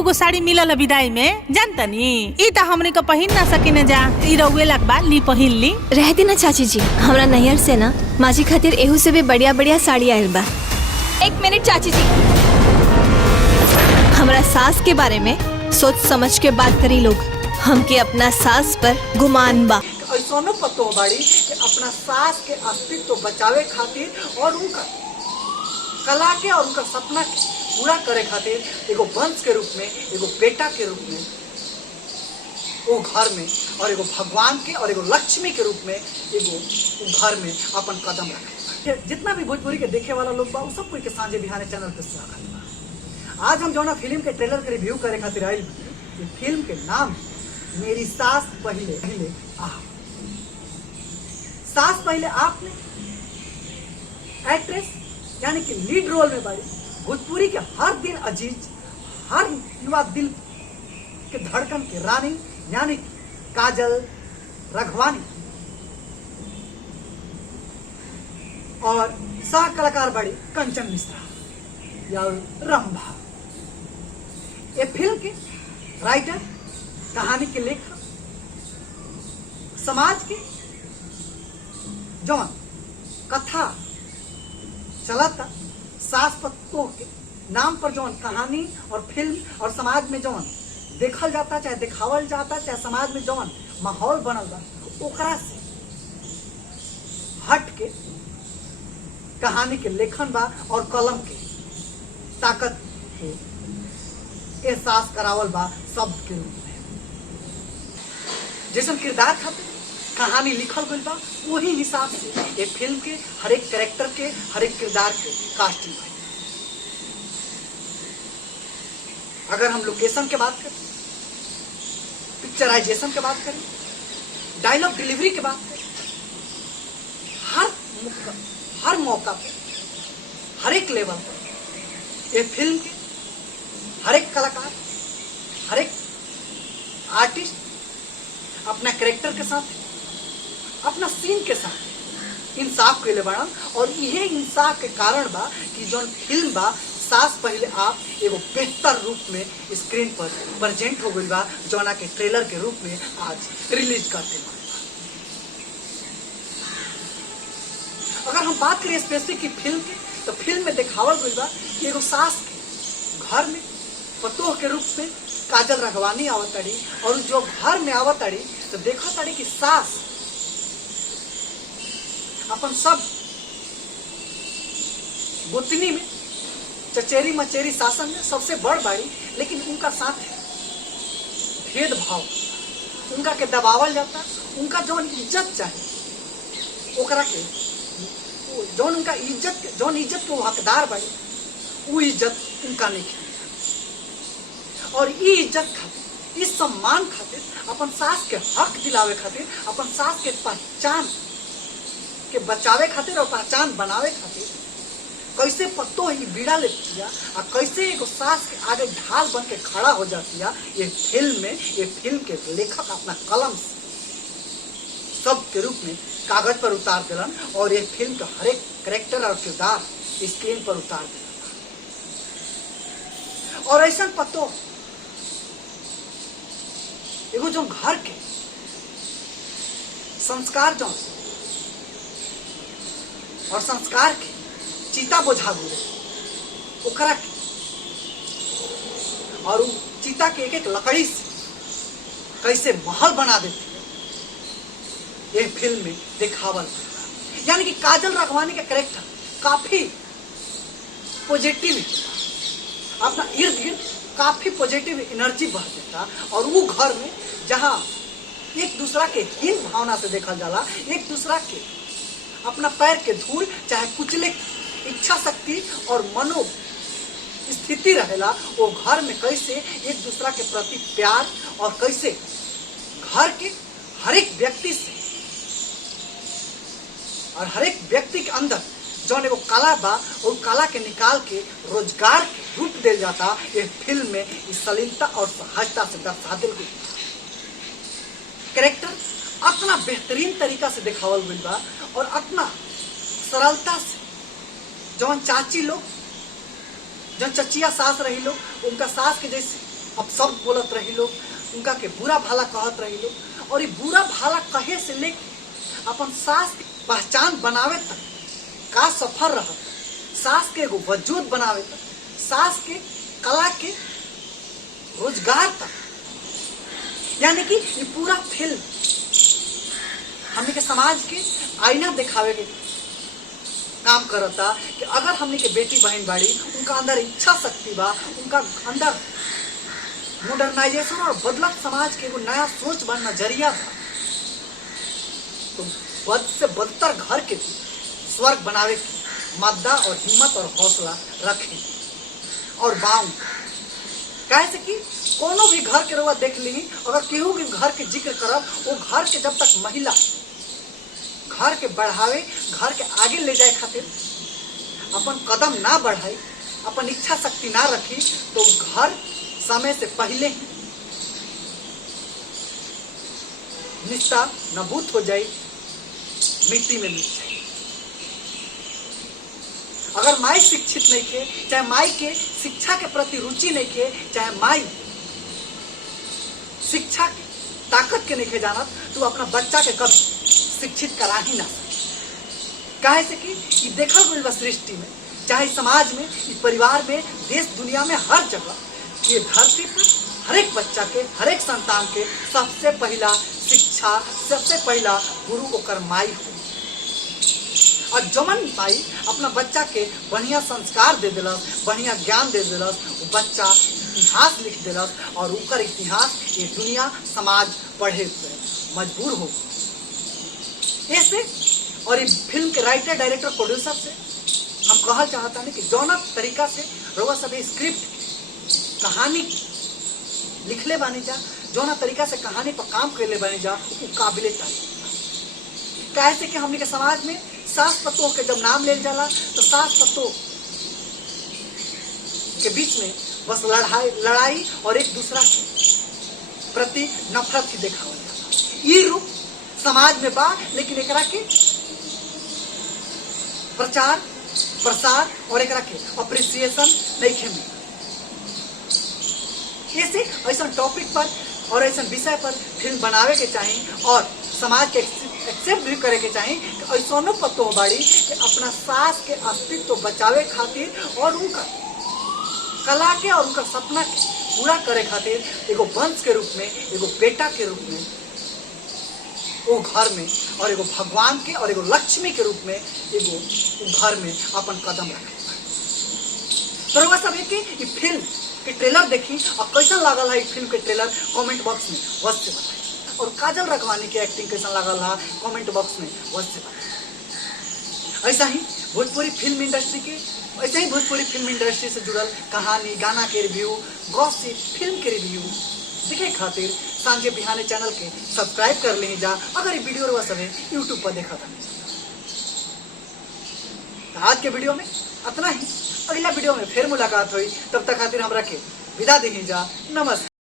2 साड़ी मिलल विदाई में जानतनी। ई त हमनी को पहिन ना सकिने जा, ई रउए लग बा, ली पहिन ली। रह देना चाची जी, हमरा नैहर से ना माजी खातिर एहू से भी बढ़िया बढ़िया साड़ी आयल बा। 1 मिनट चाची जी, हमरा सास के बारे में सोच समझ के बात करी लोग। हमके अपना सास पर गुमान बा। ऐसा न पतो बाड़ी कि अपना सास के अस्तित्व बचावे खातिर और उनका कला के और उनका सपना के पूरा करे खातिर एगो वंश के रूप में, एगो बेटा के रूप में वो घर में, और एगो भगवान के और एगो लक्ष्मी के रूप में एगो घर में अपन कदम रखे। जितना भी भोजपुरी के देखे वाला लोग बा, सब कोई के सांझे बिहाने चैनल पे स्वागत बा। आज हम जौना फिल्म के ट्रेलर के रिव्यू करे खातिर आइल बानी। फिल्म के नाम मेरी सास पहले पहले आप। सास पहले आपने एक्ट्रेस यानी कि लीड रोल में बाड़ी भोजपुरी के हर दिन अजीज, हर युवा दिल के धड़कन के रानी यानी काजल राघवानी, और सह कलाकार बाड़ी कंचन मिश्रा या रंभा। ये फिल्म के राइटर, कहानी के लेखक, समाज के जौन कथा चलता सास पतोह के नाम पर जौन कहानी और फिल्म और समाज में जौन देखल जाता, चाहे दिखावल जाता, चाहे समाज में जौन माहौल बनल बा, ओकरा से हट के कहानी के लेखन बा और कलम के ताकत के एहसास करावल बा शब्द के रूप में। जैसन किरदार खातिर कहानी लिखल गई बा, वही हिसाब से ये फिल्म के हर एक कैरेक्टर के, हर एक किरदार के कास्टिंग है। अगर हम लोकेशन के बात करें, पिक्चराइजेशन के बात करें, डायलॉग डिलीवरी के बात करें, हर मौका पे, हर एक लेवल पर ये फिल्म के हर एक कलाकार, हर एक आर्टिस्ट अपना कैरेक्टर के साथ, अपना सीन के साथ इंसाफ के लिए बड़ा। और यही इंसाफ के कारण बा कि जो फिल्म बा सास पहले आप एगो बेहतर रूप में स्क्रीन पर प्रेजेंट हो गई बा, जौना के ट्रेलर के रूप में आज रिलीज करते बा। अगर हम बात करें स्पेसिफिक की फिल्म की, तो फिल्म में दिखावल गई बा एगो सास के घर में पतोह के रूप में काजल राघवानी आवताड़ी, और जो घर में आवताड़ी तो देखा ताड़ी कि सास अपन सब गोतनी में चचेरी मचेरी शासन में सबसे बड़ बाड़ी, लेकिन उनका साथ भेदभाव, उनका के दबावल जाता, उनका जौन इज्जत चाहिए ओकरा के, जौन उनका इज्जत, जौन इज्जत के वो हकदार बाड़ी, वो इज्जत उनका नहीं खेल। और ये इज्जत खातिर, इस सम्मान खातिर, अपन सास के हक दिलावे खातिर, अपन सास के पहचान के बचावे खातिर और पहचान बनावे खातिर कैसे पत्तो ही बीड़ा लेती है और कैसे एगो सास के आगे ढाल बन के खड़ा हो जाती है, ये फिल्म में, ये फिल्म के लेखक अपना कलम से शब्द के रूप में कागज पर उतार दिलन, और ये फिल्म का हर एक कैरेक्टर और किरदार स्क्रीन पर उतार दिलन। और ऐसा पत्तो एगो जो घर के संस्कार जो और संस्कार के चीता बोझा गुरे ओकरा के, और चीता के एक एक लकड़ी से कैसे महल बना देती है, ये फिल्म में दिखावल। यानी कि काजल राघवानी का कैरेक्टर काफी पॉजिटिव, अपना इर्द गिर्द काफी पॉजिटिव एनर्जी बह देता, और वो घर में जहाँ एक दूसरा के हीन भावना से देखल जाला, एक दूसरा के अपना पैर के धूल चाहे कुचले इच्छा शक्ति और मनो स्थिति रहेला, वो घर में कैसे एक दूसरा के प्रति प्यार, और कैसे घर के हर एक व्यक्ति से और हर एक व्यक्ति के अंदर जौन एगो कला बा, और कला के निकाल के रोजगार के रूप दिल जाता। ये फिल्म में इस सलीलता और सहजता से दर्शा दिल गई। कैरेक्टर अपना बेहतरीन तरीका से दिखावल गई बा, और अपना सरलता से जौन चाची लोग, जौन चचिया सास रही लोग, उनका सास के जैसे अब सब बोलत रही लोग, उनका के बुरा भला कहत रही लोग, और ये बुरा भला कहे से लेके अपन सास के पहचान बनावे तक का सफर रहत, सास के एगो वजूद बनावे तक, सास के कला के रोजगार तक, यानी कि ये पूरा फिल्म हमने के समाज के आईना दिखावे के काम करता कि अगर हमने के बेटी बहन बाड़ी, उनका अंदर इच्छा शक्ति बा, उनका अंदर मॉडर्नाइजेशन और बदलत समाज के एगो नया सोच बा, नजरिया बा, तो बद से बदतर घर के स्वर्ग बनावे की मादा और हिम्मत और हौसला रखे और बाऊ। कैसे कि कोनो भी घर के रउआ देख ली, अगर केहू भी घर के जिक्र करब, वो घर के जब तक महिला घर के बढ़ावे, घर के आगे ले जाए खातिर अपन कदम ना बढ़ाई, अपन इच्छा शक्ति ना रखी, तो घर समय से पहले ही निस्ता नबूत हो जाए, मिट्टी में मिल जाए। अगर माई शिक्षित नहीं के, चाहे माई के शिक्षा के प्रति रुचि नहीं के, चाहे माई शिक्षा की ताकत के नहीं जानत, तो अपना बच्चा के कभी शिक्षित करा ही ना सके। काहे से कि ये देखल गइल बा सृष्टि में, चाहे समाज में, परिवार में, देश दुनिया में, हर जगह ये धरती पर हर एक बच्चा के, हर एक संतान के सबसे पहला शिक्षा, सबसे पहला गुरु ओकर माई हो। और जमन माई अपना बच्चा के बढ़िया संस्कार दे दिलस, बढ़िया ज्ञान दे दिलस, वो बच्चा इतिहास लिख दिलस, और ओकर इतिहास ये दुनिया समाज पढ़े मजबूर हो। ऐसे और ये फिल्म के राइटर, डायरेक्टर, प्रोड्यूसर से हम कहल चाहता नहीं कि जौना तरीका से रउआ सब स्क्रिप्ट कहानी लिखले बानी जा, जौना तरीका से कहानी पर काम करले बानी जा, वो काबिले तारीफ। कैसे कि हमने के समाज में सास पतोह के जब नाम लेल जाला, तो सास पतोह के बीच में बस लड़ाई और एक दूसरा के प्रति नफरत ही देखावल जाला। ये रूप समाज में बा, लेकिन एकरा के प्रचार प्रसार और एकरा के अप्रिसिएशन नहीं खे मिला। ऐसे ऐसा टॉपिक पर और ऐसा विषय पर फिल्म बनावे के चाहिए, और समाज के एक्सेप्ट भी करे के चाहिए कि ऐसा पतो बाड़ी कि अपना सास के अस्तित्व बचावे खातिर और उनका कला के और उनका सपना के पूरा करे खातिर एगो वंश के रूप में, एगो बेटा के रूप में वो घर में, और एगो भगवान के और एगो लक्ष्मी के रूप में एगो घर में अपन कदम रखे। तो रउआ सब के फिल्म के ट्रेलर देखी और कैसा लागल है फिल्म के ट्रेलर, कमेंट बॉक्स में अवश्य बताएं। और काजल राघवानी के एक्टिंग कैसा लागल है, कमेंट बॉक्स में अवश्य बताएं। ऐसा ही भोजपुरी फिल्म इंडस्ट्री के, ऐसे ही भोजपुरी फिल्म इंडस्ट्री से जुड़ल कहानी, गाना के रिव्यू, गॉसिप, फिल्म के रिव्यू देखे खातिर सांझे बिहाने चैनल के सब्सक्राइब कर ले जा। अगर ये वीडियो रउआ सब यूट्यूब पर देखा था। आज के वीडियो में इतना ही, अगला वीडियो में फिर मुलाकात हुई, तब तक खातिर हमरा के विदा दे जा। नमस्कार।